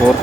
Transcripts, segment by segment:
4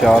4